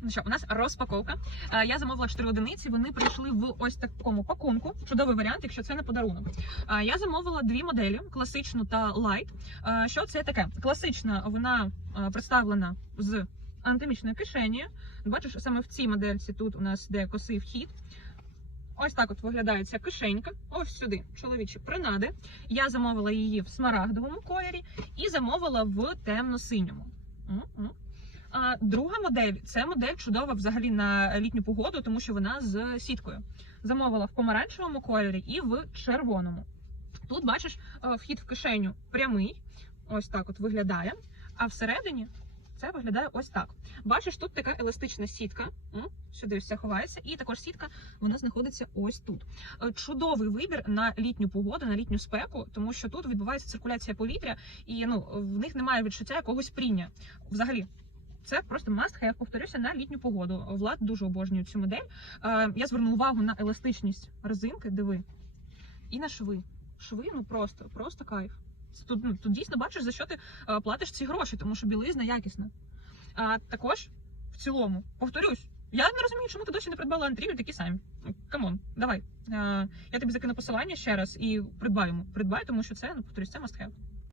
Ну що, у нас розпаковка. Е, Я замовила 4 одиниці. Вони прийшли в ось такому пакунку. Чудовий варіант, якщо це не подарунок. Е, Я замовила дві моделі: класичну та лайт. Е, Що це таке? Класична вона представлена з анатомічною кишенею. Бачиш, саме в цій модельці тут у нас йде косий вхід. Ось так от виглядає ця кишенька. Ось сюди чоловічі принади. Я замовила її в смарагдовому кольорі і замовила в темно-синьому. А друга модель це модель чудова взагалі на літню погоду, тому що вона з сіткою. Замовила в помаранчевому кольорі і в червоному. Тут бачиш е, вхід в кишеню прямий, ось так от виглядає. А всередині це виглядає ось так. Бачиш, тут така еластична сітка. Сюди все ховається, і також сітка вона знаходиться ось тут. Е, Чудовий вибір на літню погоду, на літню спеку, тому що тут відбувається циркуляція повітря, і ну в них немає відчуття якогось пріння. Взагалі, це просто must have, повторюся, на літню погоду. Влад дуже обожнює цю модель. Е, я зверну увагу на еластичність резинки, диви. І на шви. Шви, ну просто, просто кайф. Тут, ну, тут дійсно бачиш, за що ти е, платиш ці гроші, тому що білизна якісна. А також в цілому, повторюсь, я не розумію, чому ти досі не придбала антріль такі самі. Камон, давай. Е, я тобі закину посилання ще раз і придбай йому. Придбай, тому що це, ну, повторюсь, це must have.